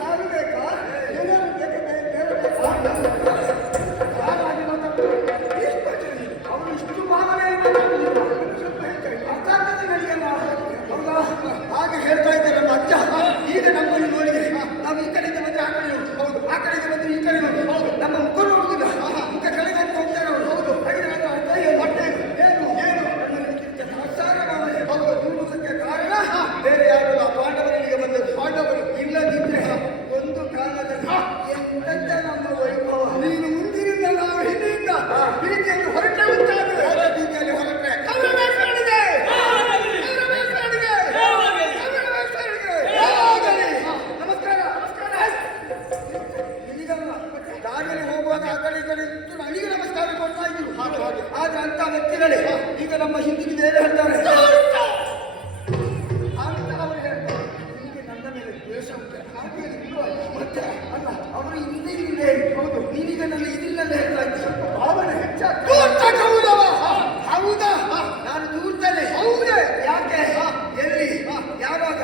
ಹಾಲು ಬೇಕಾ? ಏನಾದ್ರು ಅವನು ಇಷ್ಟು ಭಾವನೆ ಸ್ವಲ್ಪ ಹೇಳ್ತಾರೆ ಅರ್ಥ ಆಗ್ತದೆ ನನಗೆ. ಹೌದಾ? ಹಾಗೆ ಹೇಳ್ತಾ ಇದ್ದಾರೆ ನಮ್ಮ ಅಜ್ಜ. ಈಗ ನಮ್ಮನ್ನು ನೋಡಿದ್ರೆ ನಾವು ಈ ಕಡೆಯಿಂದ ಬಂದ್ರೆ ಆ ಕಡೆ ಹೋಗಿ, ಹೌದು, ಆ ಕಡೆಗೆ ಬಂದ್ರೆ ಈ ಕಡೆ ಹೋಗಿ, ಹೌದು, ನಮ್ಮ ಮುಖ ನೋಡುವುದಿಲ್ಲ, ಮುಖ ಕೆಳಗೆ ಅಂತ ಹೋಗ್ತಾರೆ ಅವರು. ಹೌದು, ಹಾಗೆ ಅರ್ಥ ಹೊಟ್ಟೆ ಏನು ಏನು ಸಂಸಾರ ಭಾವನೆ. ಹೌದು, ನಿಲ್ಲುವುದಕ್ಕೆ ಕಾರಣ ಬೇರೆ ಯಾರು ಪಾಂಡವರಿಗೆ ಬಂದದ್ದು. ಪಾಂಡವರು ಇಲ್ಲದಿದ್ರೆ ಒಂದು ಕಾಲದಲ್ಲಿ ಎಂತ ನಮ್ಮ ವೈಭವ. ನೀನು ಮುಂದಿನಿಂದ ನಾವು ಹಿಂದಿನಿಂದ ಬೀದಿಯಲ್ಲಿ ಹೊರಟೆ ಉಂಟಾದ್ರೆ ಬೀದಿಯಲ್ಲಿ ಹೊರಟ್ರೆ ನಮಸ್ಕಾರ ನಮಸ್ಕಾರ. ಇಲ್ಲಿಗಲ್ಲ, ದಾರಿಯಲ್ಲಿ ಹೋಗುವಾಗ ಆ ಕಡೆ ಈ ಕಡೆ ಇಟ್ಟು ನನಗೆ ನಮಸ್ಕಾರ ಕೊಡ್ತಾ ಇದ್ರು. ಆದ್ರೆ ಅಂತ ವ್ಯಕ್ತಿಗಳೇ ಈಗ ನಮ್ಮ ಹಿಂದಿನ ಏನು ಹೇಳ್ತಾರೆ ಅಂತ ಅವರು ಹೇಳ್ತಾರೆ. ನಿಮಗೆ ನನ್ನ ಮೇಲೆ ದ್ವೇಷ ಉಂಟೆ ಹಾಗೆ ಮತ್ತೆ ಅಲ್ಲ, ಅವರು ಹಿಂದೆ ಹಿಂದೆ. ಹೌದು, ನೀನೀಗ ನನ್ನ ಇದಿಲ್ಲದೆ ಹೇಳ್ತಾ ಇದ್ದೆ. ಸ್ವಲ್ಪ ಭಾವನೆ ಹೆಚ್ಚಾಗ್ತದೆ. ಹೌದಾ? ನಾನು ದೂರ್ತೇನೆ. ಹೌದೇ? ಯಾಕೆ? ಎಲ್ಲಿ? ಯಾವಾಗ?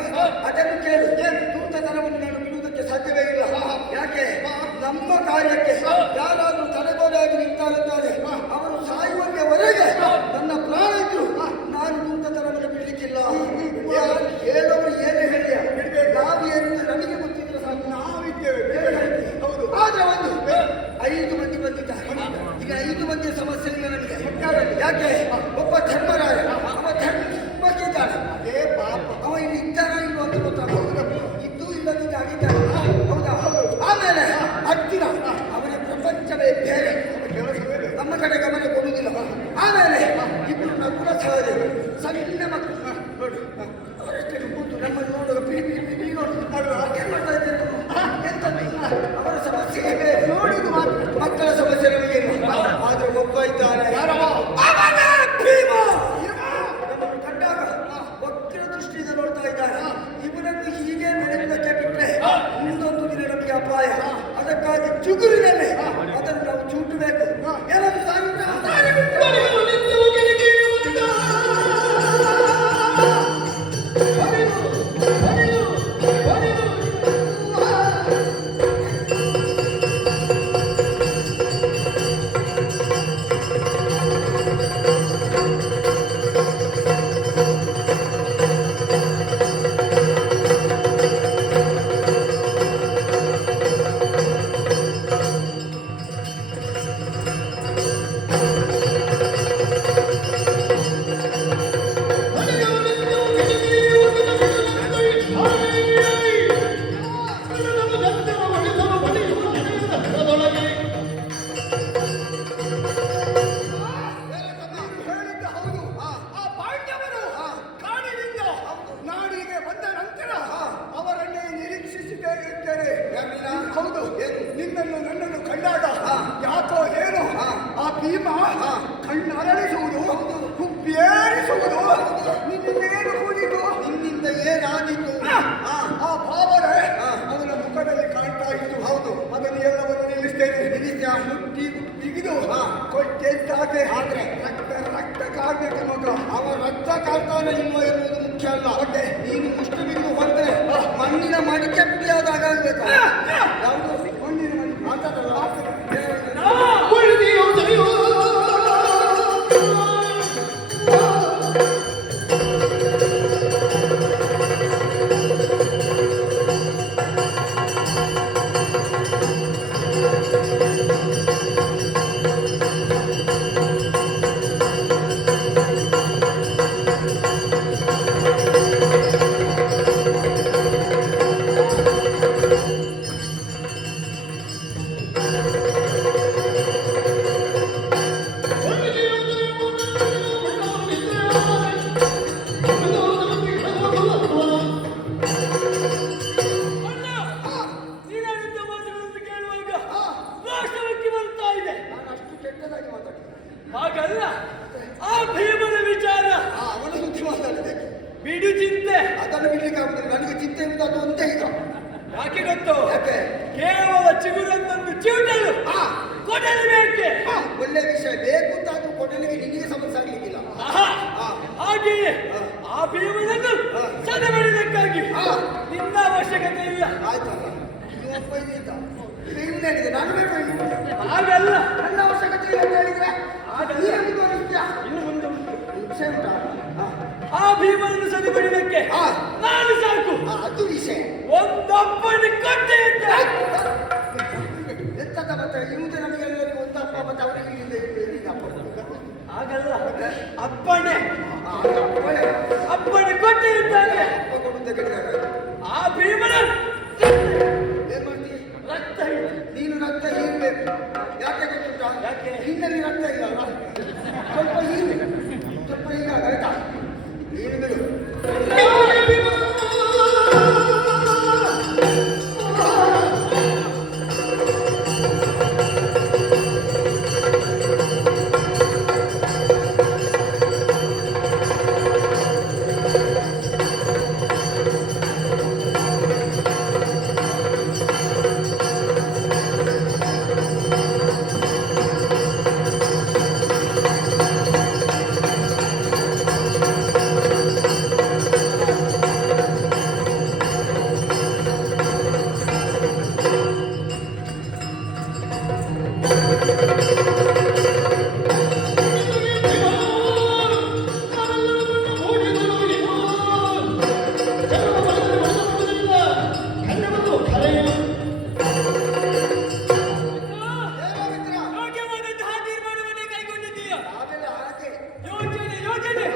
ಅದನ್ನು ಕೇಳು. ಏನು ದೂರ್ತತನವನ್ನು ನಾನು ಬಿಡುವುದಕ್ಕೆ ಸಾಧ್ಯವೇ ಇಲ್ಲ. ಯಾಕೆ? ನಮ್ಮ ಕಾರ್ಯಕ್ಕೆ ಯಾರಾದ್ರೂ ತಡೆಗೋಡೆಯಾಗಿ ನಿಂತಾಗುತ್ತಾರೆ, ಅವರು ಸಾಯುವವರೆಗೆ ನನ್ನ ಪ್ರಾಣ ಇದ್ರು ನಾನು ದೂರ್ತತನವನ್ನು ಬಿಡಲಿಕ್ಕಿಲ್ಲ. ಹೇಳೋರು ಏನೇ ಹೇಳಿ ನಾವು ಏನು ನಮಗೆ ಗೊತ್ತಿದ್ರೆ ಸಾಕು, ನಾವಿದ್ದೇವೆ. ಹೌದು, ಆದ್ರೆ ಒಂದು 5 ಮಂದಿ ಬಂದಿದ್ದಾರೆ. ಈಗ 5 ಮಂದಿಯ ಸಮಸ್ಯೆ ಇಲ್ಲ ನನಗೆ. ಯಾಕೆ? ಒಬ್ಬ ಧರ್ಮರಾಯ, ಅವ ಧರ್ಮಕ್ಕಿದ್ದಾನೆ. ಅದೇ ಪಾಪ, ಅವ ಇಲ್ಲಿ ಇದ್ದಾರ ಇಲ್ವ ಅಂತ ಗೊತ್ತಾಗ ಇದ್ದು ಇಲ್ಲದಿದ್ದ ಆಗಿದ್ದಾನೆ. ಹೌದಾ? ಆಮೇಲೆ ಅರ್ಜುನ, ಅವನ ಪ್ರಪಂಚವೇ ಬೇರೆ, ನಮ್ಮ ಕಡೆ ಗಮನ ಕೊಡುವುದಿಲ್ಲ. ಆಮೇಲೆ ಇಬ್ಬರು ನಗುಲ ಸಹೋದರಿ, ಸಣ್ಣ ಮಕ್ಕಳು ನೋಡಿ, ಅವರಷ್ಟೇ ಕೂತು ನಮ್ಮನ್ನು ನೋಡುವ ಪಿಡಿ ಪಿಡಿ ಪಿಡಿ ನೋಡು ಹಾಗೆ ಮಾಡ್ತಾ ಇದ್ದಾರೆ. ಎಂತ ಅವರ ಸಮಸ್ಯೆ ನೋಡುವುದು ಮಾತ್ರ, ಮಕ್ಕಳ ಸಮಸ್ಯೆ ನಮಗೇನು. ಆದ್ರೆ ಒಬ್ಬ ಇದ್ದಾನೆ, ಭೀಮ. ನಮ್ಮನ್ನು ಕಂಡಾಗ ವಕ್ರ ದೃಷ್ಟಿಯಿಂದ ನೋಡ್ತಾ ಇದ್ದಾನೆ. ಇವನನ್ನು ಹೀಗೆ ಬೆಳೆಯುವುದಕ್ಕೆ ಬಿಟ್ಟರೆ ಮುಂದೊಂದು ದಿನ ನಮಗೆ ಅಪಾಯ. ಅದಕ್ಕಾಗಿ ಚುಗುರಿನಲ್ಲಿ ಅದನ್ನು ನಾವು ಚೂಟಬೇಕು. ಏನಾದ್ರು ನಿನ್ನನ್ನು ನನ್ನನ್ನು ಕಂಡಾಗ ಯಾಕೋ ಏನು ಆ ಭೀಮ ಕಣ್ಣರಳಿಸುವುದು, ಹುಬ್ಬೇರಿಸುವುದು. ನಿನ್ನಿಂದ ಏನು ಕೂಡಿತು, ನಿನ್ನಿಂದ ಏನಾದಿತ್ತು ಆ ಭಾವನೆ ಅವನ ಮುಖದಲ್ಲಿ ಕಾಣ್ತಾ ಇತ್ತು. ಹೌದು, ಅದನ್ನು ಎಲ್ಲವನ್ನು ನಿಲ್ಲಿಸ್ತೇನೆ. ಹುಟ್ಟಿ ಬಿಗಿದು ಕೊಟ್ಟೆದ್ದಾಗೆ ಆದ್ರೆ ರಕ್ತ ಕಾಡ್ಬೇಕು ಮಗ. ಅವ ರಕ್ತ ಕಾಡ್ತಾನೆ ಇಲ್ವ ಎನ್ನುವುದು ಮುಖ್ಯ ಅಲ್ಲ. ಮತ್ತೆ ನೀನು ಮುಷ್ಟು ಬಿದ್ದು ಹೊರದ್ರೆ ಮಣ್ಣಿನ ಮಡಿಕೆ ಪುಡಿಯಾದಾಗ ಆಗ್ಬೇಕು. ಯಾವುದು ಮಣ್ಣಿನ ಮಡಿಕೆ ಮಾತಾಡಲ್ಲ. ಹಾಗಲ್ಲ, ಆ ಭೀಮನ ವಿಚಾರ ಅವನ ಸುದ್ದಿ ಮಾತಾಡಿದೆ. ಬಿಡು ಚಿಂತೆ, ಅದನ್ನು ಬಿಡ್ಲಿಕ್ಕೆ ಆಗುದಿಲ್ಲ. ನನಗೆ ಚಿಂತೆ ಇರುವುದು ಅದು ಒಂದೇ. ಈಗ ಯಾಕೆ ಗೊತ್ತು? ಯಾಕೆ? ಕೇವಲ ಚಿಗುರನ್ನೊಂದು ಚಿವುಟಲು ಕೊಡಲು ಬೇಕೆ. ಒಳ್ಳೆ ವಿಷಯ. ಬೇಕು ಅಂತಾದ್ರೂ ಕೊಡಲಿಗೆ ನಿನಗೆ ಸಮಸ್ಯೆ ಆಗ್ಲಿಕ್ಕಿಲ್ಲ. ಹಾಗೆಯೇ ಆ ಭೀಮನನ್ನು ಸದೆಬಡಿದಕ್ಕಾಗಿ ನಿನ್ನ ಅವಶ್ಯಕತೆ ಇಲ್ಲ. ಆಯ್ತಲ್ಲ, ಹೇಳಿದೆ ನಾನು ಬೇಡ ಹಾಗಲ್ಲ. ನನ್ನ ಅವಶ್ಯಕತೆ ಇಲ್ಲ ಅಂತ ಹೇಳಿದ್ರೆ ನೀನೇ ಮುಂದುವರಿಸ್ತೀಯಾ? ಇನ್ನು ಮುಂದೆ ಉಂಟು. ವಿಷಯ ಉಂಟಾ? ಆ ಭೀಮನನ್ನು ಸರಿಪಡಿದಕ್ಕೆ ನಾನು ಸಾಕು. ಅದು ವಿಷಯ. ಒಂದಪ್ಪನ ಕೊಟ್ಟೆ ಅಂತ. ಎಂತದ ಮತ್ತೆ ಇರುವುದು ನಮಗೆಲ್ಲರಿಗೂ ಒಂದು ಅಪ್ಪ ಮತ್ತೆ ಅವರಿಗೆ ಇಲ್ಲಿಂದ ಅಪ್ಪ ಹಾಗಲ್ಲ, ಅಪ್ಪಣೆ ಅಪ್ಪಣೆ ಅಪ್ಪಣೆ ಕೊಟ್ಟೆ ಅಂತಾನೆ. ಅಪ್ಪ ಕೊಡುತ್ತೆ ಕೆಟ್ಟದಾಗ ಆ ಭೀಮನ ಏನ್ ಮಾಡ್ತೀವಿ? ರಕ್ತ ಹಿಡಿದು. ನೀನು ರಕ್ತ ಹೀರ್ಬೇಕು. ಯಾಕೆ ಗೊತ್ತುಂಟಾ? ಯಾಕೆ? ನಿನ್ನಲ್ಲಿ ರಕ್ತ ಇಲ್ಲ ಅಲ್ವಾ? ಸ್ವಲ್ಪ ಹೀರ್ಬೇಕು. ಸ್ವಲ್ಪ ಈಗ ಆಯ್ತಾ? ನೀನು ಬಿಡು. ಯೋಗ್ಯವಾದಂತಹ ತೀರ್ಮಾನವನ್ನೇ ಕೈಗೊಂಡಿದ್ದೀಯ. ಆಮೇಲೆ ಹಾಗೆ ಯೋಜನೆ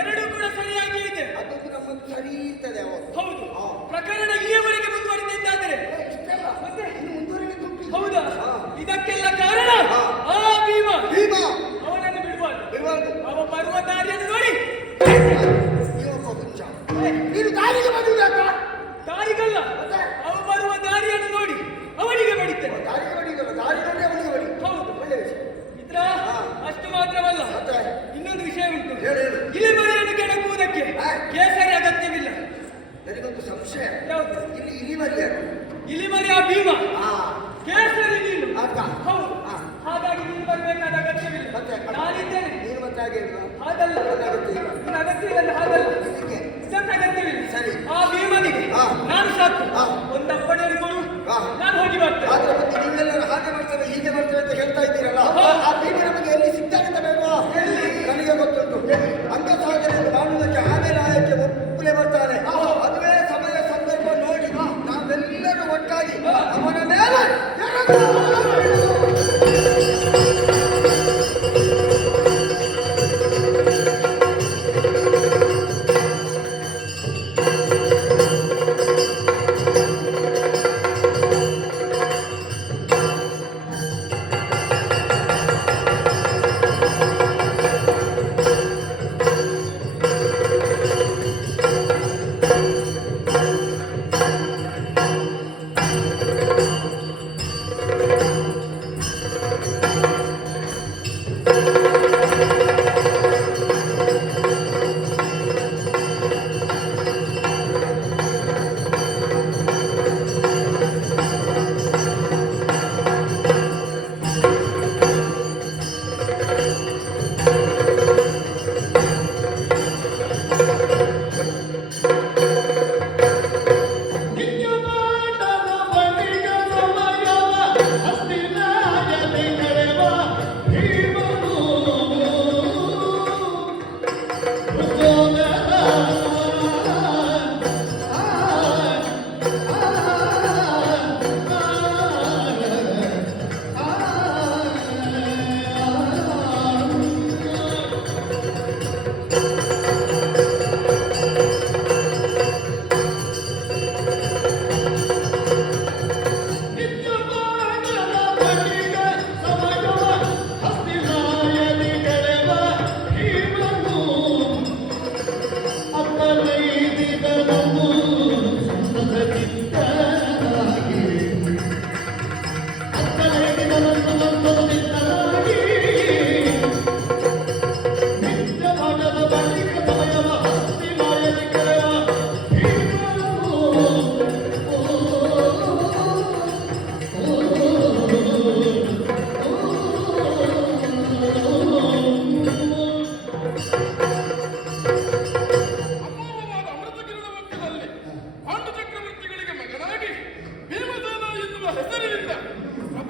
ಎರಡೂ ಕೂಡ ಸರಿಯಾಗಿ ಇದೆ. ಅದು ನಮ್ಮದು ಸರಿ ಇರ್ತದೆ ಅವಾಗ. ಹೌದು. ಪ್ರಕರಣ ಇಲ್ಲಿಯವರೆಗೆ ಮುಂದುವರಿದೆ ಅಂತಾದರೆ ಇಷ್ಟಲ್ಲ ಮತ್ತೆ ಇನ್ನು ಮುಂದುವರಿಲಿಕ್ಕೆ ಉಂಟು. ಹೌದಾ? ಇದಕ್ಕೆಲ್ಲ ಕಾರಣ ಆ ಭೀಮ. ಭೀಮ ಅವನನ್ನು ಬಿಡಬಾರ್ದು. ಬಿಡಬಾರ್ದು. ಅವ ಬರುವ ದಾರಿಯನ್ನು ನೋಡಿ. ನೀವೊಬ್ಬ ಹುಚ್ಚ. ನೀನು ದಾರಿಗೆ ಬಂದಿದ್ದಾಕ? ದಾರಿಗಲ್ಲ, ಅವ ಬರುವ ದಾರಿಯನ್ನು ನೋಡಿ ಅವನಿಗೆ ಬಡಿತೇನೆ. ದಾರಿಗೆ ಬಡಿದಲ್ಲ, ದಾರಿ ನೋಡಿ ಅವನಿಗೆ ಬಡಿ. ಹೌದು. ಒಳ್ಳೆ ವಿಷಯ. ಮಿತ್ರ, ಅಷ್ಟು ಮಾತ್ರವಲ್ಲ, ಮತ್ತೆ ಇನ್ನೊಂದು ವಿಷಯ ಉಂಟು. ಹೇಳು. ಇಲಿಮರಿಯನ್ನು ಕೆಣಕುವುದಕ್ಕೆ ಕೇಸರಿ ಅಗತ್ಯವಿಲ್ಲ. ನನಗೊಂದು ಸಂಶಯ. ಯಾವುದು? ಇಲ್ಲಿ ಇಲಿಮರಿ ಯಾರು? ಇಲಿಮರಿ ಆ ಭೀಮ, ಕೇಸರಿ ನೀನು. ಆಯ್ತಾ? ಹೌದು. ಹಾಗಾಗಿ ನೀನು ಬರಬೇಕಾದ ಅಗತ್ಯವಿಲ್ಲ. ಮತ್ತೆ ನಾನಿದ್ದೇನೆ. ನೀನು ಮತ್ತೆ ಹಾಗೆ ಇಲ್ವಾ? ಹಾಗಲ್ಲ, ನನ್ನ ಅಗತ್ಯ ಇಲ್ಲ. ನಿನ್ನ ಅಗತ್ಯ ಇಲ್ಲ. ಹಾಗಲ್ಲ, ಇದಕ್ಕೆ ಇದಕ್ಕೆ ಅಗತ್ಯವಿಲ್ಲ. ಸರಿ. ಆ ಭೀಮನಿಗೆ ನಾನು ಸಾಕು. ಒಂದು ಅಪ್ಪಣೆಯನ್ನು ಕೊಡು, ನಾನು ಹೋಗಿ ಬರ್ತೇನೆ. ಆದ್ರೆ ಮತ್ತೆ ನೀವೆಲ್ಲರೂ ಹಾಗೆ ಮಾಡ್ತೇವೆ ಹೀಗೆ ಮಾಡ್ತೇವೆ ಅಂತ ಹೇಳ್ತಾ ಇದ್ದೀರಲ್ಲ, ಆ ಭೀಮ ನಮಗೆ ಎಲ್ಲಿ ಸಿಗ್ತಾರಂತ ಬೇಡವಾ? ನನಗೆ ಗೊತ್ತುಂಟು. ಅಂಗ ಸಾಧನೆಯನ್ನು ಮಾಡುವುದಕ್ಕೆ ಆಮೇಲೆ ಆಯಕ್ಕೆ ಒಬ್ಬನೇ ಬರ್ತಾನೆ. ಅದುವೇ ಸಮಯ ಸಂದರ್ಭ ನೋಡಿ ನಾವೆಲ್ಲರೂ ಒಟ್ಟಾಗಿ ಅವನ ಮೇಲೆ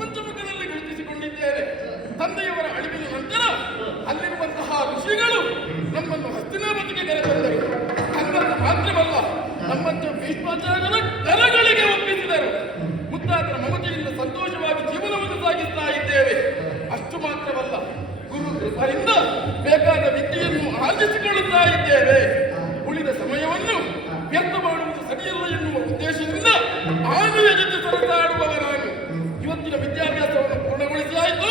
ಪಂಚಮುಖದಲ್ಲಿ ಗುರುತಿಸಿಕೊಂಡಿದ್ದೇನೆ. ತಂದೆಯವರ ಅಳಿವಿನ ನಂತರ ಅಲ್ಲಿರುವಂತಹ ಋಷಿಗಳು ನಮ್ಮನ್ನು ಹಸ್ತಿನಾವತಿಗೆ ಕರೆತಂದರು. ಹಂಗಂತ ಮಾತ್ರವಲ್ಲ, ನಮ್ಮಂತೆ ಭೀಷ್ಮಾಚಾರ್ಯರ ಕರಗಳಿಗೆ ಒಪ್ಪಿಸಿದರು. ಮುತ್ತಾತರ ಮಮತೆಯಿಂದ ಸಂತೋಷವಾಗಿ ಜೀವನವನ್ನು ಸಾಗಿಸ್ತಾ ಇದ್ದೇವೆ. ಅಷ್ಟು ಮಾತ್ರವಲ್ಲ, ಗುರು ಕೃಪೆಯಿಂದ ಬೇಕಾದ ವಿದ್ಯೆಯನ್ನು ಆರ್ಜಿಸಿಕೊಳ್ಳುತ್ತಾ ಇದ್ದೇವೆ. ಉಳಿದ ಸಮಯವನ್ನು ವ್ಯರ್ಥ ಮಾಡುವುದು ಸರಿಯಲ್ಲ ಎನ್ನುವ ಉದ್ದೇಶದಿಂದ ಆನೆಯ ಜೊತೆ ಸರಸಾಡುವವ ನಾನು. ಇವತ್ತಿನ ವಿದ್ಯಾಭ್ಯಾಸವನ್ನು ಪೂರ್ಣಗೊಳಿಸಿ ಆಯಿತು.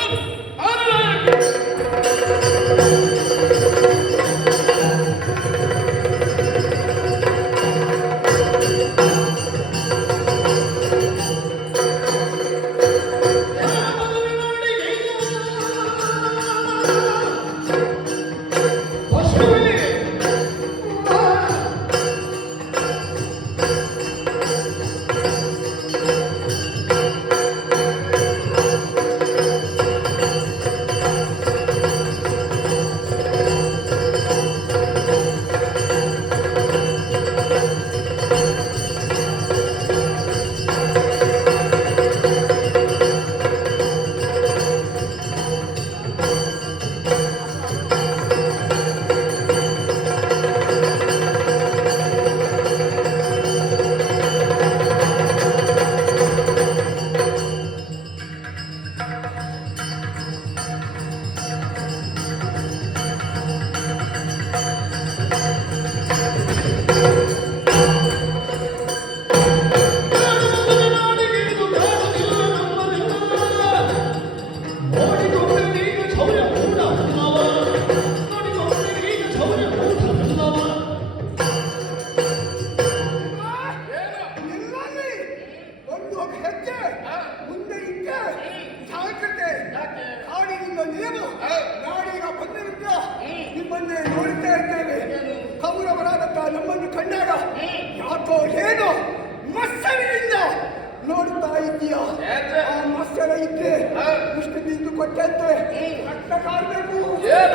ನಮ್ಮನ್ನು ಕಂಡಾಗ ಯಾಕೋ ಏನೋ ಮತ್ಸರದಿಂದ ನೋಡ್ತಾ ಇದೀಯ. ಆ ಮತ್ಸರ ಇದ್ರೆ ಇಷ್ಟು ಬಿಂದು ಕೊಟ್ಟಂತೆ ಅಟ್ಟ ಕಾಡ್ಬೇಕು. ಬೇಡ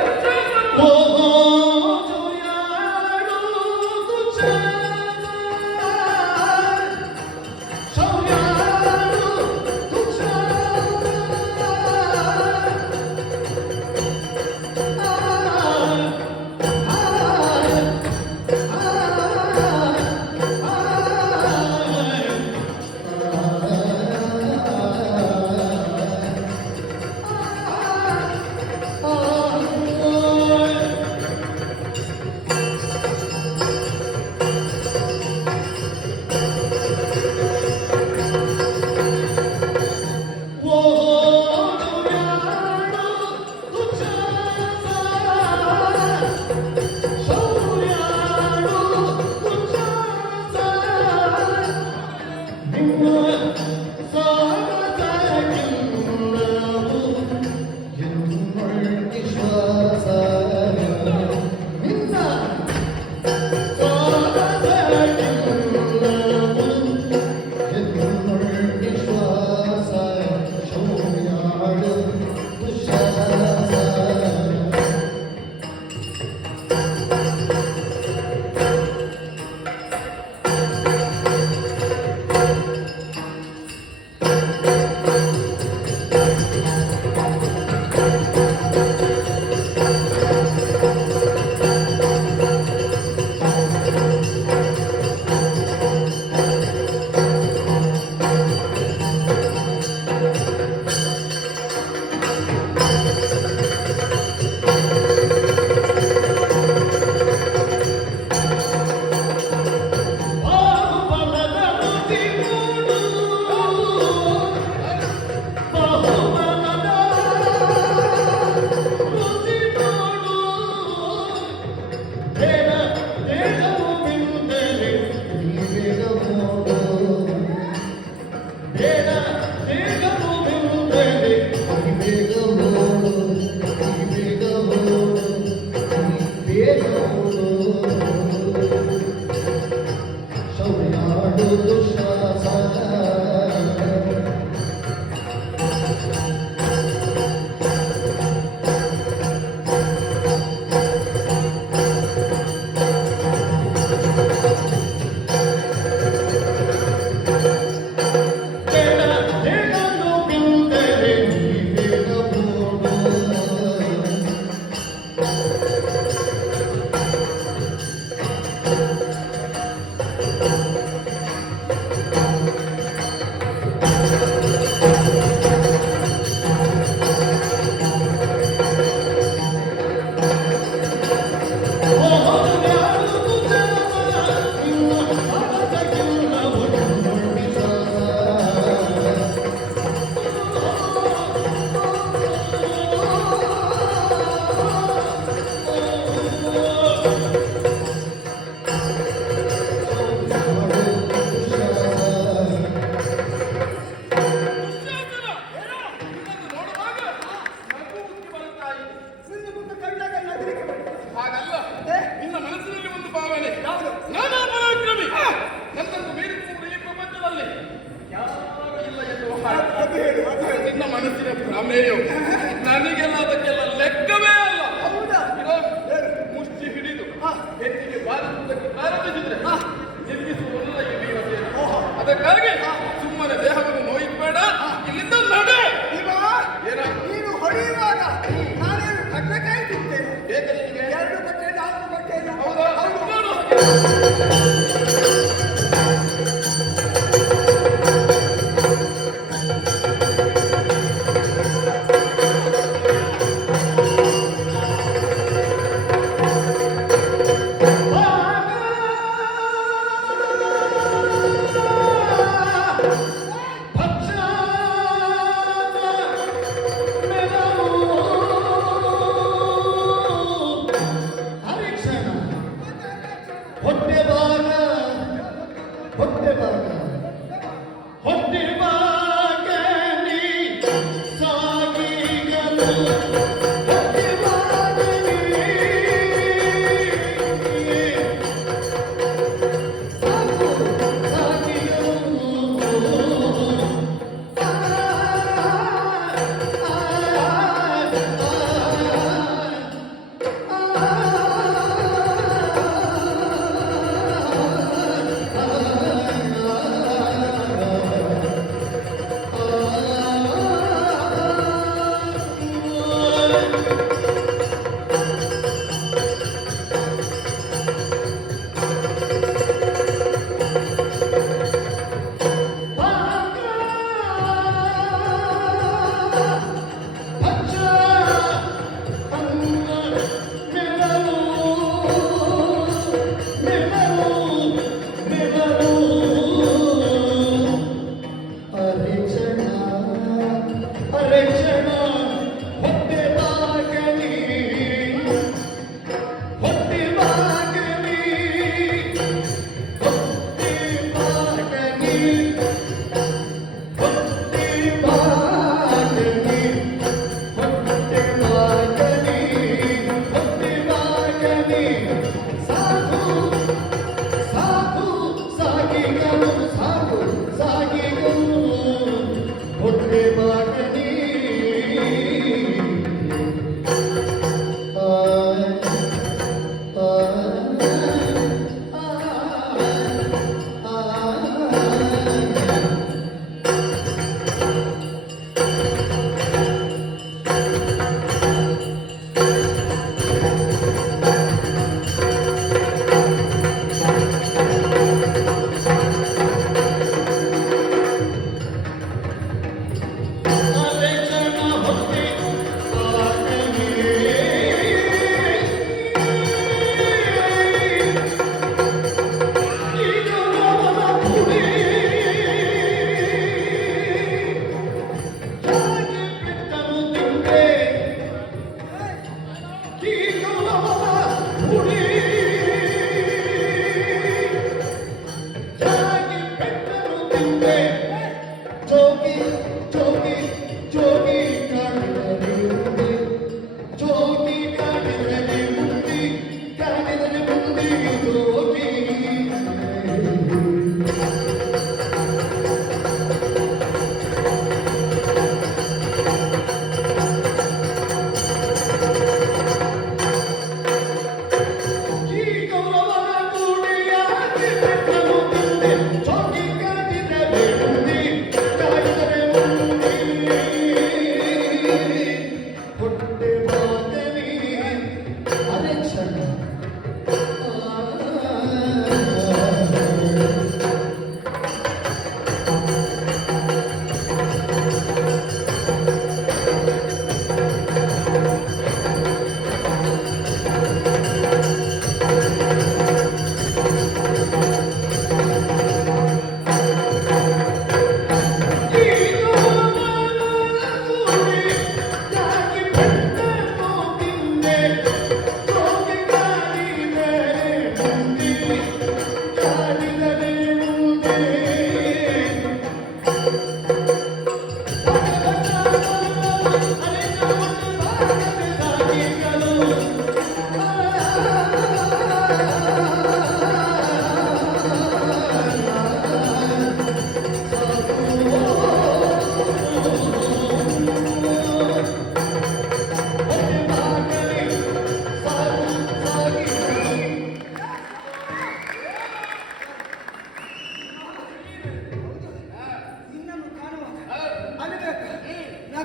ಅದು ಹೇಳು, ಅದು ಹೇಳು. ನಿನ್ನ ಮನಸ್ಸಿನ ಭ್ರಮೆಯು ನನಗೆಲ್ಲ ಅದಕ್ಕೆಲ್ಲ ಲೆಕ್ಕವೇ ಅಲ್ಲ. ಹೌದಾ? ಇರೋ, ಮುಷ್ಟಿ ಹಿಡಿದು ಹೆಚ್ಚಿಗೆ ಬಾರಿಸುವುದಕ್ಕೆ ಪ್ರಾರಂಭಿಸಿದ್ರೆ ನಿಲ್ಲಿಸುವುದಲ್ಲ ಈ ವೀರಸೇನೆ. ಅದಕ್ಕಾಗಿ ಸುಮ್ಮನೆ ದೇಹವನ್ನು ನೋಯಿಸಬೇಡ, ಇಲ್ಲಿಂದ ನಡೆ. ಇವ ಏನ? ನೀನು ಹೊಡೆಯುವಾಗ ನಾನೇನು ಕಟ್ಟಕಾಯಿ ತಿಂತೇನೆ. ಬೇಗ ನಿನಗೆ? 2 ಗಂಟೆ 4 ಗಂಟೆ. ಹೌದಾ? ನೋಡು. ಹೊಟ್ಟೆ ಭಾಗ ಹೊಟ್ಟೆ ಭಾಗ ಹೊಟ್ಟೆ ಭಾಗ ನೀ ಸಾಗಿಗಲು ಹೊಟ್ಟೆ ಭಾಗ ನೀ ಸಾಗು ಸಾಗಿಗಲು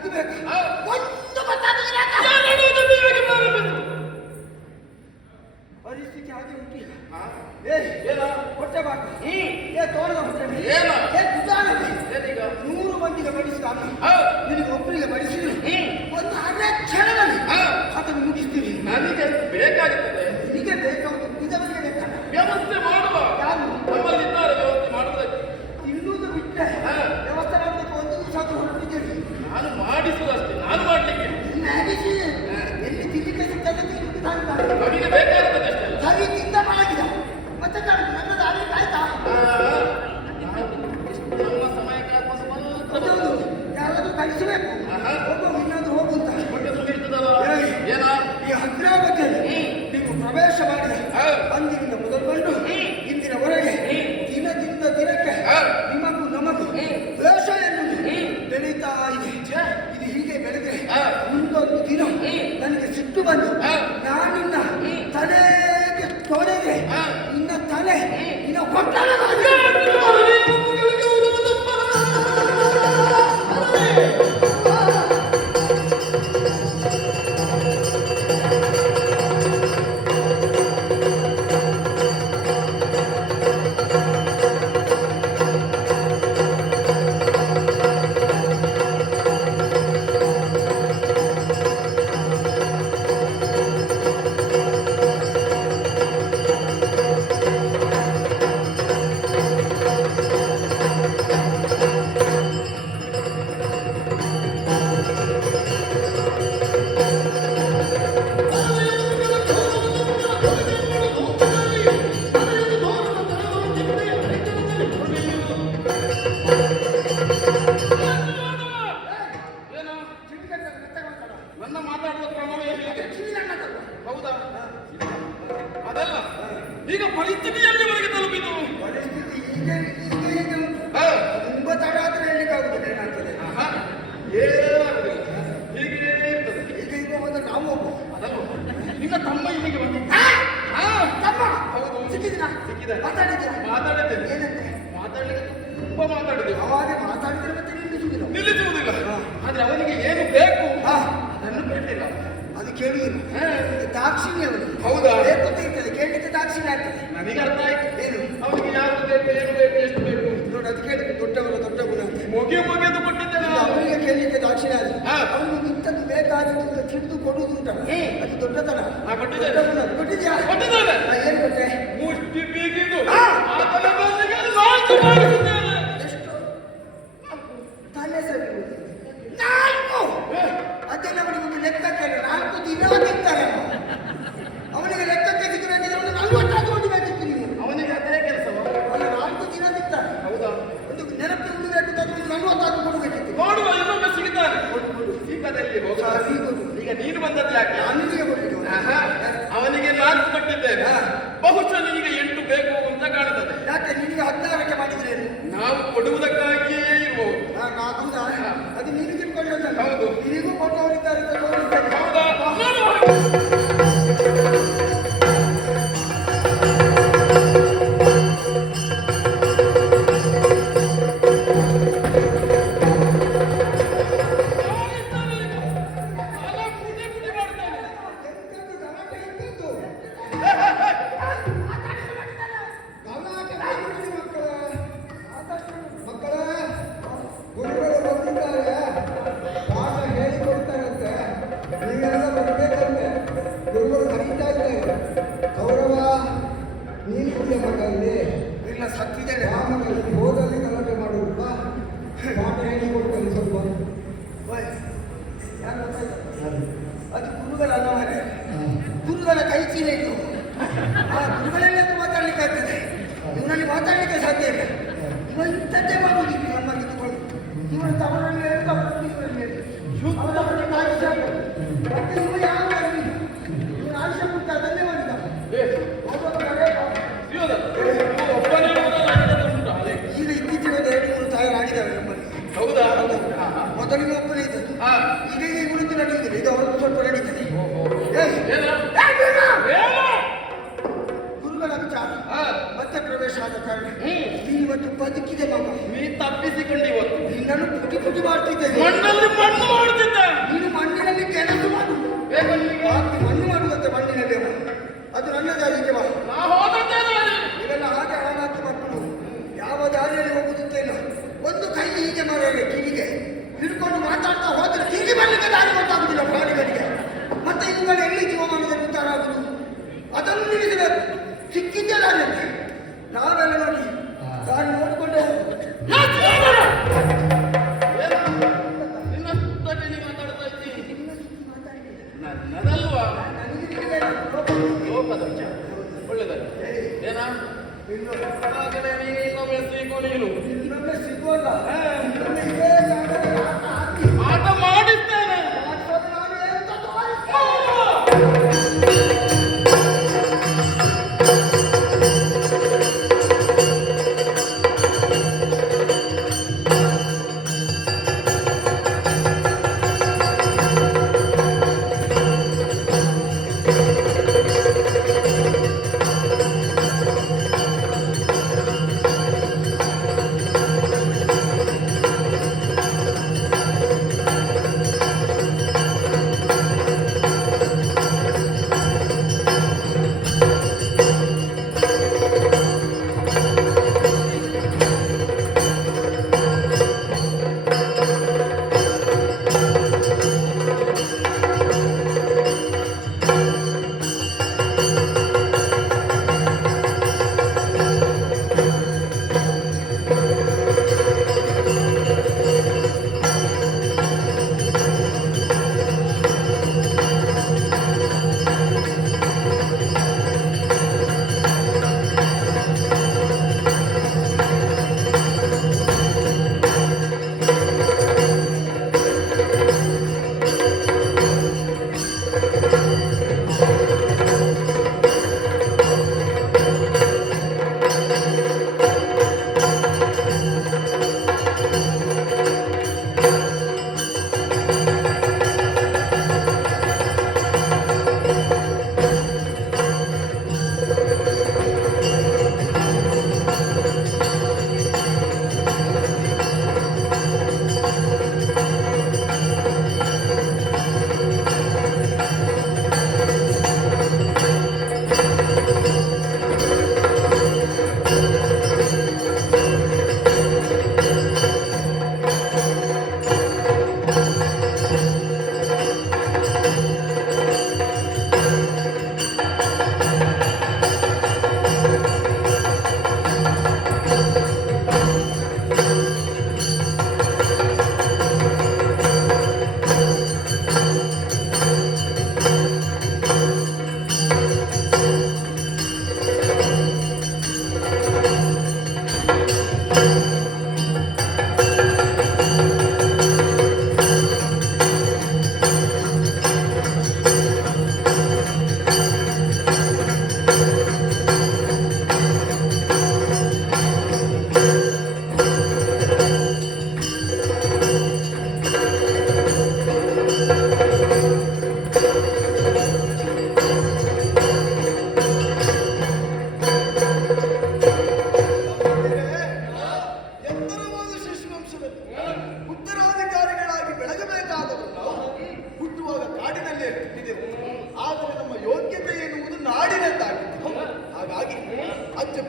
ಅದು ಬೇಕು ಹಾ. ಒಂದು ಗೊತ್ತಾಗುದಿಲ್ಲ ಯಾರನ್ನು ನೀವಾಗಿ ಪ್ರಾರಂಭಿಸು. ಪರಿಸ್ಥಿತಿ ಹಾಗೆ ಉಂಟು ಹಾ? ಏ ಏನ? ಹೊಟ್ಟೆ ಬಾಕ ಏ ತೋಳದ ಹೊಟ್ಟೆ ಏನ? ಏ ಕುದಾನದಿ ಏನೀಗ? 100 ಮಂದಿಗೆ ಬಡಿಸಿದ ಅನ್ನ ಹಾ. ನಿನಗೆ ಒಬ್ಬರಿಗೆ ಬಡಿಸಿದ್ರು ಹ್ಮ್. ಒಂದು ಅರೆ ಕ್ಷಣದಲ್ಲಿ ಹಾ. ಅದನ್ನು ಮುಗಿಸ್ತೀವಿ ನನಗೆ ಬೇಕಾಗುತ್ತದೆ. ನಿನಗೆ ಬೇಕಾದ ಇದವರಿಗೆ ಬೇಕಾದ ವ್ಯವಸ್ಥೆ ಮಾಡುವ ಯಾರು ನಮ್ಮಲ್ಲಿದ್ದಾರೆ ವ್ಯವಸ್ಥೆ ಮಾಡುವುದಕ್ಕೆ. ತಿನ್ನುವುದು ಬಿಟ್ಟರೆ ಹಾ. ವ್ಯವಸ್ಥೆ ಮಾಡಲಿಕ್ಕೆ ಒಂದು ದಿವಸ ಆದ್ರೂ ಹೊರಟಿದ್ದೇವೆ ನಾನು ಮಾಡಿಸುವುದಷ್ಟೇ, ನಾನು ಮಾಡ್ಲಿಕ್ಕೆ. ಮ್ಯಾಗಿಸಿ ಎಲ್ಲಿ ತಿನ್ಲಿಕ್ಕೆ ಸಿಗ್ತದೆ ತಿನ್ನುವುದು ತಾಳ್ತಾರೆ ನಮಗೆ ಬೇಕಾಗುತ್ತದೆ ಅಷ್ಟೆಲ್ಲ. ಸರಿ ತಿಂದ ಮಾಡಿದ ಮತ್ತೆ ಕಾಣುದು ನನ್ನದು ಆಗ್ಲಿಕ್ಕೆ ಆಯ್ತಾ ನಮ್ಮ ಸಮಯಕ್ಕಾಗುವ ಸ್ವಲ್ಪ ಅದೊಂದು ಯಾರಾದ್ರೂ ಕಳಿಸಬೇಕು ಆಹಾ. ಹೋಗುವ ಇನ್ನೊಂದು ಹೋಗುಂತ ಹೊಟ್ಟೆ ತುಂಬಿರ್ತದಲ್ಲ. ಏಯ್. ಏನ? ಈ ಹದ್ರಾವತಿಯಲ್ಲಿ ನೀವು ಪ್ರವೇಶ ಮಾಡಿದ ಹಾ. ಅಂದಿನಿಂದ ಮೊದಲುಗೊಂಡು ಇಂದಿನವರೆಗೆ ದಿನದಿಂದ ದಿನಕ್ಕೆ ಹಾ. ನಿಮಗೂ ನಮಗೂ ದ್ವೇಷ ಎನ್ನುವುದು ಬೆಳೀತಾ ಇದೆ ಇದು ಹೀಗೆ ಬೆಳೆದ್ರೆ ಹಾ. ಮುಂದೊಂದು ದಿನ ನನಗೆ ಸಿಟ್ಟು ಬಂದು ಹಾ. ನಾನಿನ್ನ ತಲೆಗೆ ತೊಡೆಗೆ ಹಾ. ನಿನ್ನ ತಲೆ ನಿನ್ನ ಹೊಟ್ಟೆ ಏನು? ನನ್ನ ಮಾತಾಡುವ ಕ್ರಮವೇ ಹೀಗೆ. ಹೌದಾ? ಅದಲ್ಲ, ಈಗ ಪರಿಸ್ಥಿತಿ ಎಲ್ಲಿವರೆಗೆ ತಲುಪಿತು? ಪರಿಸ್ಥಿತಿ ಹೀಗೆ ಉಂಟು ಹಾ. ತುಂಬಾ ತಡ ಆದ್ರೆ ಹೇಳಲಿಕ್ಕಾಗುದಿಲ್ಲ ಏನಾಗ್ತದೆ ಆಹಾ. ಏನಾಗುದಿಲ್ಲ. ಹೀಗೆ ಇರ್ತದೆ. ಈಗ ಹೋದ್ರೆ ನಾವು ಹೋಗುವ ಅದಲ್ಲ, ನಿನ್ನ ತಮ್ಮ ಇಲ್ಲಿಗೆ ಬಂದಿದ್ದ. ಹಾ. ತಮ್ಮ ಹೌದು. ಸಿಕ್ಕಿದ್ದೀರಾ ಸಿಕ್ಕಿದ್ದಾರೆ. ಮಾತಾಡಿದ್ದೀರಾ ಮಾತಾಡಿದ್ದೇನೆ. ಏನಂತೆ ಮಾತಾಡ್ಲಿಕ್ಕೆ ತುಂಬಾ ಮಾತಾಡಿದ್ದೇವೆ. ಅವಾಗ ಮಾತಾಡಿದ್ರೆ ಮತ್ತೆ ನಿಲ್ಲಿಸುವುದಿಲ್ಲ ನಿಲ್ಲಿಸುವುದಿಲ್ಲ. ಹಾ. ಆದ್ರೆ ಅವನಿಗೆ ಏನು ಬೇಕು ಹಾ. ಅದನ್ನು ಕೇಳಿಲ್ಲ. ಅದು ಕೇಳುವುದಿಲ್ಲ ಹಾ. ಇದು ದಾಕ್ಷಿಣ್ಯ ಅವನಿಗೆ ಹೌದಾ? ಬೇಕು ಅಂತ ಇರ್ತದೆ ಕೇಳಲಿಕ್ಕೆ ದಾಕ್ಷಿಣ್ಯ ಆಗ್ತದೆ ನನಗೆ ಅರ್ಥ ಆಯ್ತು. ಏನು ಅವನಿಗೆ ಯಾವುದು ಬೇಕು, ಏನು ಬೇಕು, ಎಷ್ಟು ಬೇಕು. ನೋಡಿ ಅದು ಕೇಳಿದ್ರೆ ದೊಡ್ಡ ಗುಣ ಅಂತ ಮುಗಿದು ಕೊಟ್ಟಿದ್ದೇನೆ ಇದು ನಾನು. ಅವನಿಗೆ ಕೇಳಲಿಕ್ಕೆ ದಾಕ್ಷಿಣ್ಯ ಆದ್ರೆ ಹಾ. ಅವನಿಗೆ ಇಂಥದ್ದು ಬೇಕಾಗಿತ್ತು ಅಂತ ತಿಳಿದು ಕೊಡುವುದುಂಟಲ್ಲ ಅದು ದೊಡ್ಡತನ ಹಾ, ಕೊಟ್ಟಿದ್ದೇನೆ. ದೊಡ್ಡ ಗುಣ. ಕೊಟ್ಟಿದ್ಯಾ ಕೊಟ್ಟಿದ್ದೇನೆ. ಏನು ಕೊಟ್ಟೆ ಮುಷ್ಟಿ ಬೀಗಿದು ಹಾ. ಆತನ ಬಂದಿಗೆ ನಾಲ್ಕು ಮಾಡಿಸಿದ್ದೇನೆ. ಎಷ್ಟು ತಲೆ ಸರಿ ನಾಲ್ಕು ಅದೆಲ್ಲ ಅವನಿಗೆ ಒಂದು ಲೆಕ್ಕಕ್ಕೆ ಇಲ್ಲ. 4 ದಿನ ತಿಂತಾರೆ ಅವನಿಗೆ ಲೆಕ್ಕಕ್ಕೆ ಸಿಗಬೇಕಿದ್ರೆ ಒಂದು 40 ಕೊಡಬೇಕಿತ್ತು ನೀವು ಅವನಿಗೆ ಅದೇ ಕೆಲಸವ. ಅಲ್ಲ 4 ದಿನ ತಿಂತಾರೆ ಹೌದಾ? ಒಂದು ನೆನಪು ಉಳಿಬೇಕಿತ್ತು ಒಂದು 40 ಕೊಡಬೇಕಿತ್ತು ನೋಡುವ, ಇನ್ನೊಮ್ಮೆ ಸಿಗುತ್ತಾನೆ. ಸಿಕ್ಕದಲ್ಲಿ ಹೋಗ. ಸಿಗುವುದು. ಈಗ ನೀನು ಬಂದದ್ದು ಯಾಕೆ? ಅವನಿಗೆ ಕೊಡಲಿಕ್ಕೆ ಆಹಾ. ಅವನಿಗೆ 4 ಕೊಟ್ಟಿದ್ದೇನೆ. ಹಾ. ಬಹುಶಃ ನಿನಗೆ 8 ಬೇಕು ಅಂತ ಕಾಣುತ್ತದೆ. ಯಾಕೆ ನಿನಗೆ 16ಕ್ಕೆ ಮಾಡಿದ್ರೆ ನಾವು ಕೊಡುವುದಕ್ಕಾಗಿಯೇ ಇರುವವು. ಹೌದಾ ಅದು ನೀನು ತಿಳ್ಕೊಂಡಲ್ಲ ಹೌದು. ನಿನಗೂ ಕೊಟ್ಟವರಿದ್ದಾರೆ ಅಂತ ತೋರಿಸ್ತಾರೆ. ಹೌದಾ? ನೋಡು. ಎಂತದ್ದು ಗಲಾಟೆ ಎಂತದ್ದು? ಗಲಾಟೆ ಮಾಡ್ಬೇಡಿ ಮಕ್ಕಳೇ. ಮಕ್ಕಳೇ, ಗುರುಗಳು ಬಂದಿದ್ದಾರೆ ಪಾಠ ಹೇಳಿಕೊಡ್ತಾರಂತೆ ನೀವೆಲ್ಲ ಬರಬೇಕಂತೆ ಗುರುಗಳು ಕರೀತಾ ಇದ್ದಾರೆ. ಗೌರವ ನೀನು ಕುಡಿಯ ಮಕ್ಕಳಲ್ಲಿ ಇಲ್ಲ ಸತ್ತಿದ್ದೇನೆ ಮಕ್ಕಳಲ್ಲಿ ಹೋದಲ್ಲಿ ಗಲಾಟೆ ಮಾಡುವುದು ಬಾ ಪಾಠ ಹೇಳಿಕೊಡ್ತಾರೆ ಸ್ವಲ್ಪ ಯಾರು ಗೊತ್ತಾಯ್ತಾ? ಅದು ಗುರುಗಳಲ್ಲ ಮಾರ್ರೆ. ಗುರುಗಳ ಕೈ ಚೀಲ ಇತ್ತು ಆ ಗುರುಗಳೆಲ್ಲರೂ ಮಾತಾಡ್ಲಿಕ್ಕೆ ಆಗ್ತದೆ ಇವನಲ್ಲಿ ಮಾತಾಡ್ಲಿಕ್ಕೆ ಸಾಧ್ಯ ಇಲ್ಲ. ಇವ ಇಂಥದ್ದೇ ಮಾಡುವುದಿಲ್ಲ ನಮ್ಮಲ್ಲಿ ಇಟ್ಟುಕೊಂಡು ಇವನು ತವರಲ್ಲಿ ಹೇಳಿ ತವರಲ್ಲಿ ಇವರಲ್ಲಿ ಹೇಳಿ ಅವರವರಿಗೆ ಆಯುಷ್ಯ ಮತ್ತೆ ಇವ ಯಾವ ಮಾಡಿಲ್ಲ ಇವನು ಆಯುಷ್ಯ ಕೊಟ್ಟ ಅದನ್ನೇ ಮಾಡಿದ ಸಿಗೋದ? ನೀವು ಒಬ್ಬನೇ ಇರುವುದಲ್ಲ, ಐದನೇ ಉಂಟಾ? ಈಗ ಇತ್ತೀಚೆಗೆ ಒಂದು 2-3 ತಯಾರು ಆಗಿದ್ದಾವೆ ನಮ್ಮಲ್ಲಿ. ಹೌದಾ? ಮೊದಲಿಗೆ ಒಬ್ಬನೇ ಇದ್ದದ್ದು ಹಾ. ಈಗ ಇವನದ್ದು ನಡೆಯುವುದಿಲ್ಲ ಇದು ಅವರದ್ದು ಸ್ವಲ್ಪ ನಡೀತದೆ. ಏಯ್! ಏನು? ಏಯ್ ಬೇಡ! ಏನು? ಗುರುಗಳ ವಿಚಾರ ಹಾ. ಮತ್ತೆ ಪ್ರವೇಶ ಆದ ಕಾರಣ ನೀನು ಇವತ್ತು ಬದುಕಿದೆ ಮಗ ನೀ ತಪ್ಪಿಸಿಕೊಂಡು ಇವತ್ತು ನಿನ್ನನ್ನು ಪುಟಿ ಪುಟಿ ಮಾಡ್ತಿದ್ದೇನೆ ಮಣ್ಣಲ್ಲಿ ಮಣ್ಣು ಮಾಡ್ತಿ ಅದು ನನ್ನ ದಾರಿಗೆ ಬಾ. ನಾ ಹೋದದ್ದೇ ದಾರಿ. ಇವೆಲ್ಲ ಹಾಗೆ ಹಾಳಾಗಿ ಮಕ್ಕಳು ಯಾವ ದಾರಿಯಲ್ಲಿ ಹೋಗುದಿಲ್ಲ ಇಲ್ಲ. ಒಂದು ಕೈ ಹೀಗೆ ಮರೆಯಲಿ ಕಿವಿಗೆ ಹಿಡ್ಕೊಂಡು ಮಾತಾಡ್ತಾ ಹೋದ್ರೆ ತಿರುಗಿ ಬರ್ಲಿಕ್ಕೆ ದಾರಿ ಗೊತ್ತಾಗುದಿಲ್ಲ ಪ್ರಾಣಿಗಳಿಗೆ. ಮತ್ತೆ ಇವುಗಳು ಎಲ್ಲಿ ಜೀವಮಾನದಲ್ಲಿ ಉದ್ಧಾರ ಆಗುದು ಅದನ್ನು ನಿಲ್ಲಿಸಬೇಕು. ಸಿಕ್ಕಿದ್ದೇ ದಾರಿ ಅಂತ ನಾವೆಲ್ಲ ನೋಡಿ ದಾರಿ ನೋಡಿಕೊಂಡೇ ಹೋಗುದು. ನಿನ್ನಷ್ಟಕ್ಕೆ ನೀ ಮಾತಾಡ್ತಾ ಇದ್ದೀನಿ. ನನ್ನದಲ್ವಾ ಲೋಕದ ವಿಚಾರ ಒಳ್ಳೆದಲ್ಲ ಏನಾ ಹಾಗೆಯೇ ನೀನೊಮ್ಮೆ ಸಿಗೋ ನೀನು ಇನ್ನೊಮ್ಮೆ ಸಿಗೋಲ್ಲ. ಇನ್ನೊಮ್ಮೆ ಇದೇ ಜಾಗದಲ್ಲಿ ಆಟ ಹಾಕಿ ಆಟ ಮಾಡಿದ್ದೇನೆ. ಆಟೋದು ನಾನು ಎಂತ ತೋರಿಸ್ತೇನೆ.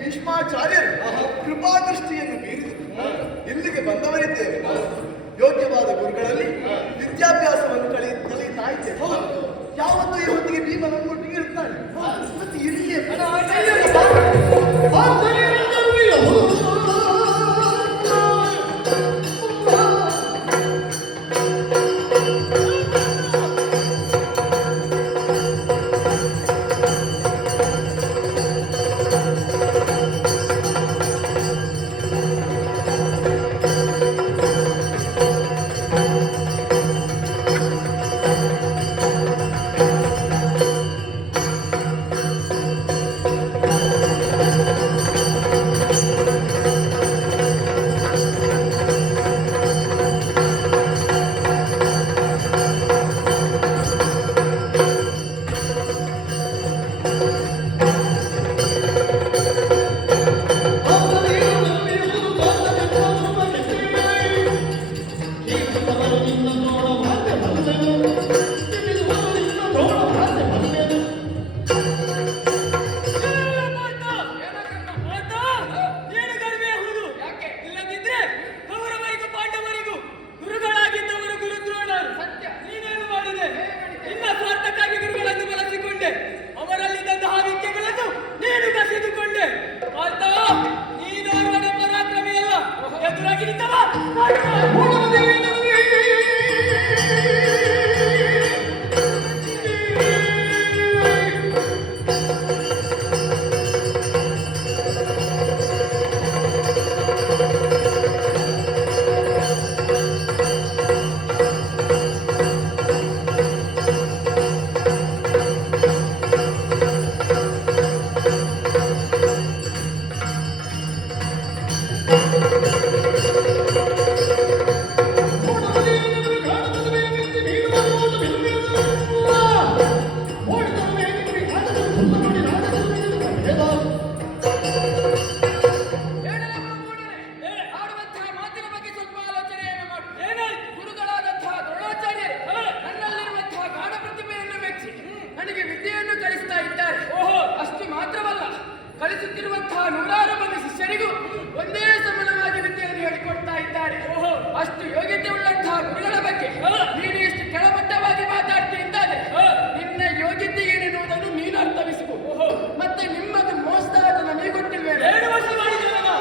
ಭೀಷ್ಮಾಚಾರ್ಯರು ಕೃಪಾದೃಷ್ಟಿಯನ್ನು ಬೀರಿದರು. ಇಲ್ಲಿಗೆ ಬಂದವರಿದ್ದೇವೆ. ಯೋಗ್ಯವಾದ ಗುರುಗಳಲ್ಲಿ ವಿದ್ಯಾಭ್ಯಾಸವನ್ನು ಕಲಿಯುತ್ತಾ ಇದ್ದೇವೆ. ಯಾವತ್ತೂ ಈ ಹೊತ್ತಿಗೆ ಭೀಮನೊಟ್ಟಿಗೆ ಇರ್ತಾನೆ. ಮತ್ತೆ ಇಲ್ಲಿಯೇ ಗುರುಗಳ ಬಗ್ಗೆ ನೀನು ಇಷ್ಟು ಕೆಳಮಟ್ಟವಾಗಿ ಮಾತಾಡ್ತೀನಿ ಅಂತಾದ್ರೆ ನಿನ್ನ ಯೋಗ್ಯತೆ ಏನೆನ್ನುವುದನ್ನು ನೀನು ಅರ್ಥವಿಸಿಕೊ. ಮತ್ತೆ ನಿಮ್ಮದು ಮೋಸದ ನನಗೆ ಗೊತ್ತಿಲ್ವೇ? 2 ವರ್ಷ ಮಾಡಿದ್ದೇನೆ ನಾನು.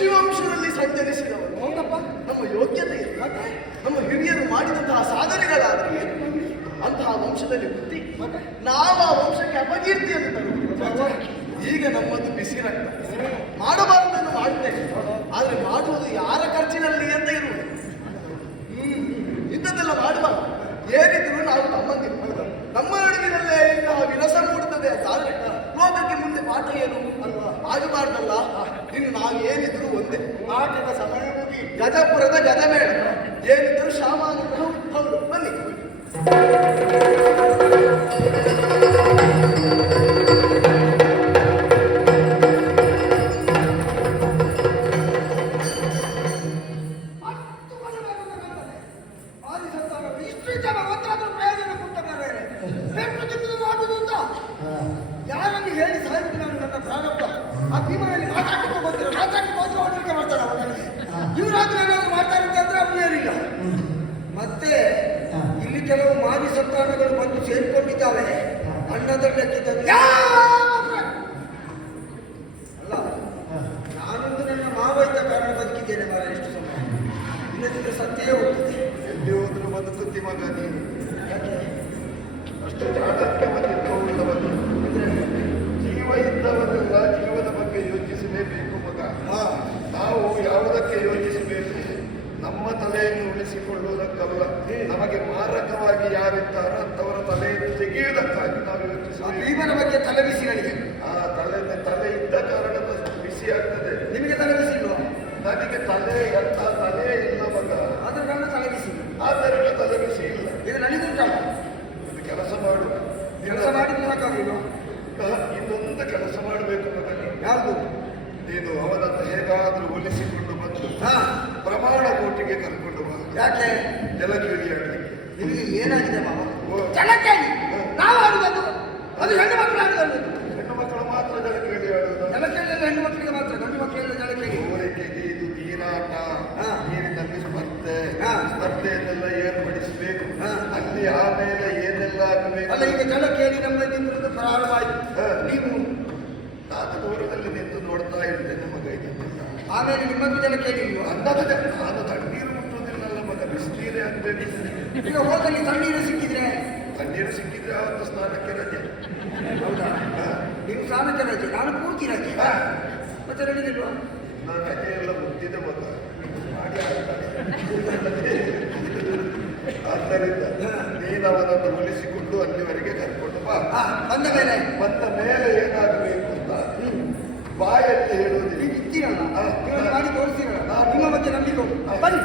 ಋಷಿವಂಶದಲ್ಲಿ ಸಂಚರಿಸಿದವರು. ಹೌದಪ್ಪ. ನಮ್ಮ ಯೋಗ್ಯತೆ ಮತ್ತೆ ನಮ್ಮ ಹಿರಿಯರು ಮಾಡಿದಂತಹ ಸಾಧನೆಗಳಾದರೆ ಅಂತಹ ವಂಶದಲ್ಲಿ ಬುದ್ಧಿ ನಾವು ಆ ವಂಶಕ್ಕೆ ಅಪಕೀರ್ತಿಯನ್ನು ತರುವುದು. ಈಗ ನಮ್ಮದು ಬಿಸಿ ರಕ್ತ. ಮಾಡಬಾರದನ್ನು ಮಾಡುತ್ತೇವೆ, ಆದ್ರೆ ಮಾಡುವುದು ಯಾರ ಖರ್ಚಿನಲ್ಲಿ ಅಂತ ಇರುವುದು. ಇಂಥದ್ದೆಲ್ಲ ಮಾಡಬಾರ್ದು. ಏನಿದ್ರು ನಾವು ತಮ್ಮಂದಿರು, ನಮ್ಮ ನಡುವಿನಲ್ಲೇ ಇಂತಹ ವಿರಸ ಮೂಡುತ್ತದೆ ಅಂತಾದ್ರೆ ಲೋಕಕ್ಕೆ ಮುಂದೆ ಪಾಠ ಏನು ಅಲ್ವಾ? ಆಗಬಾರ್ದಲ್ಲ. ಇನ್ನು ನಾವು ಏನಿದ್ರು ಒಂದೇ. ಆಟದ ಸಮಯ ಮುಗಿ ಗಜಪುರದ ಗಜಮೇಳ ಏನಿದ್ರು ಶ್ಯಾಮಾನುಗ್ರಹ. ಹೌದು, ಬನ್ನಿ. ಇಷ್ಟು ಜನ ಒಂದಾದ್ರೂ ಪ್ರಯೋಜನ ಕೊಟ್ಟ ಮಾರ್ರೆ. ಪೆಟ್ಟು ತಿನ್ನುವುದು ಮಾಡುವುದು ಅಂತ ಯಾರನ್ನು ಹೇಳಿ ಸಾಯಿತು ನಾನು ನನ್ನ ಪ್ರಾರಂಭ. ಆ ಭೀಮನಲ್ಲಿ ಮಾತಾಡ್ಲಿಕ್ಕೆ ಹೋಗ್ತಾರೆ, ಮಾತಾಡ್ಲಿಕ್ಕೆ ಹೋದ್ರೆ ಹೊರಡಿಕೆ ಮಾಡ್ತಾರೆ ಅವನಿಗೆ. ಇವರಾದ್ರೂ ಏನಾದ್ರು ಮಾಡ್ತಾರೆ ಅಂತಂದ್ರೆ ಅವನೇನಿಲ್ಲ. ಮತ್ತೆ ಇಲ್ಲಿ ಕೆಲವು ಮಾಜಿ ಸಂತಾನಗಳು ಬಂದು ಸೇರಿಕೊಂಡಿದ್ದಾವೆ. ಅನ್ನದಲ್ಲಕ್ಕಿದ್ದ ಅಲ್ಲ, ನಾನೊಂದು ನನ್ನ ಮಾವ ಇದ್ದ ಕಾರಣ ಬದುಕಿದ್ದೇನೆ ಮಾರ. ಎಷ್ಟು ಸಮಯ ಇಲ್ಲದಿದ್ರೆ ಸತ್ಯವೇ ಹೋಗ್ತದೆ. ಎಲ್ಲಿ ಹೋದ್ರು ಬದುಕುತ್ತಿ ಮಗ ನೀನು. ಅಷ್ಟು ಜಾಗಕ್ಕೆ ಬಂದಿದ್ದವನು. ಜೀವ ಇದ್ದವರೆಲ್ಲ ಜೀವದ ಬಗ್ಗೆ ಯೋಚಿಸಲೇಬೇಕು ಮಗ. ನಾವು ಯಾವುದಕ್ಕೆ ಯೋಚಿಸಬೇಕು? ನಮ್ಮ ತಲೆಯನ್ನು ಉಳಿಸಿಕೊಳ್ಳುವುದಕ್ಕಲ್ಲ, ನಮಗೆ ಮಾರಕವಾಗಿ ಯಾರಿದ್ದಾರೋ ಅಂತವರ ತಲೆಯನ್ನು ತೆಗೆಯುವುದಕ್ಕಾಗಿ ನಾವು ಯೋಚಿಸಬೇಕು. ಭೀಮನ ಬಗ್ಗೆ ತಲೆ ಬಿಸಿಗಳಿಗೆ ಆ ತಲೆ ಇದ್ದ ಕಾರಣದ ಬಿಸಿ ಆಗ್ತದೆ. ನಿಮಗೆ ತಲೆ ಬಿಸಿ ಇಲ್ವಾ? ನನಗೆ ತಲೆ ಇಲ್ಲ ಮಗ. ಆದ್ರೆ ನನ್ನ ತಲೆ ಬಿಸಿ. ಆದ್ದರಿಂದ ತಲೆ ಬಿಸಿ ಇಲ್ಲ. ಇದು ನನಗುಂಟಲ್ಲ. ಇದು ಕೆಲಸ ಮಾಡು. ಕೆಲಸ ಮಾಡಿ ನೋಡಕ್ಕಾಗಿಲ್ಲ. ಇನ್ನೊಂದು ಕೆಲಸ ಮಾಡಬೇಕು ಮಗನೇ. ಯಾವುದು? ನೀನು ಅವನನ್ನು ಹೇಗಾದ್ರೂ ಒಲಿಸಿಕೊಂಡು ಬಂದು ಪ್ರಮಾಣ ಕೋಟಿಗೆ ಕರ್ಕೊಂಡು ಬಾ. ಯಾಕೆ? ಜಲಕೇಳಿ ಆಡಲಿಕ್ಕೆ. ನಿಮಗೆ ಏನಾಗಿದೆ ಮಾವ? ಓ. ಜಲಕೇಳಿ ನಾವು ಆಡುವುದು ಅದು ಹೆಣ್ಣು ಮಕ್ಕಳು ಆಡುವುದು. ಹೆಣ್ಣು ಮಕ್ಕಳು ಮಾತ್ರ ಜಲಕೇಳಿ ಆಡುವುದು. ಜಲಕೇಳಿಯಲ್ಲಿ ಹೆಣ್ಣು ಮಕ್ಕಳಿಗೆ ಮಾತ್ರ, ಗಂಡು ಮಕ್ಕಳೆಲ್ಲ ಜಲಕೇಳಿ. ಕೋರಿಕೆಗೆ ಇದು ನೀರಾಟ. ನೀರಿನಲ್ಲಿ ಸ್ಪರ್ಧೆ. ಹಾ. ಸ್ಪರ್ಧೆಯನ್ನೆಲ್ಲ ಏರ್ಪಡಿಸಬೇಕು. ಹಾ. ಅಲ್ಲಿ ಆಮೇಲೆ ಏನೆಲ್ಲ ಆಗಬೇಕು. ಅಲ್ಲ, ಈಗ ಜಲಕೇಳಿ ನಮ್ಮಲ್ಲಿ ಪ್ರಾರಂಭವಾಯಿತು. ನೀವು ನಾನು ದೂರದಲ್ಲಿ ನಿಂತು ನೋಡ್ತಾ ಇರ್ತೇನೆ ಮಗ. ಆಮೇಲೆ ನಿಮ್ಮದು ಜಲಕೇಳಿ ಇಲ್ವಾ? ಅಂದಾಜೆ ನಾನು ತಣ್ಣೀರು ಮುಟ್ಟುವುದಿಲ್ಲಲ್ಲ ಮಗ, ಬಿಸಿನೀರೇ ಆಗ್ಬೇಕು. ಈಗ ಹೋದಲ್ಲಿ ತಣ್ಣೀರು ಸಿಕ್ಕಿದ್ರೆ ತಣ್ಣೀರು ಸಿಕ್ಕಿದ್ರೆ ಆವತ್ತು ಸ್ನಾನಕ್ಕೆ ರಜೆ. ಹೌದಾ? ನೀವು ಸ್ನಾನಕ್ಕೆ ರಜೆ, ನಾನು ಪೂರ್ತಿ ರಜೆ. ಮತ್ತೆ ನಡೆದಿಲ್ವಾ? ನಾನು ರಜೆ ಎಲ್ಲ ಮುಟ್ಟಿದ ಮಗ ಮಾಡಿ ಆಗ್ತಾನೆ. ಆದ್ದರಿಂದ ನೀನು ಅವನನ್ನು ಉಳಿಸಿಕೊಂಡು ಅಲ್ಲಿವರೆಗೆ ಕರ್ಕೊಂಡು ಬಾ. ಬಂದ ಮೇಲೆ ಏನಾಗಬೇಕು ಅಂತ ಬಾಯಲ್ಲಿ ಹೇಳುವುದಿಲ್ಲ. ನೀವು ಇದ್ದೀರಲ್ಲ, ನೀವು ಮಾಡಿ ತೋರಿಸ್ತೀರಲ್ಲ, ನಿಮ್ಮ ಬಗ್ಗೆ ನಂಬಿಕೆ ಉಂಟು. ಬನ್ನಿ.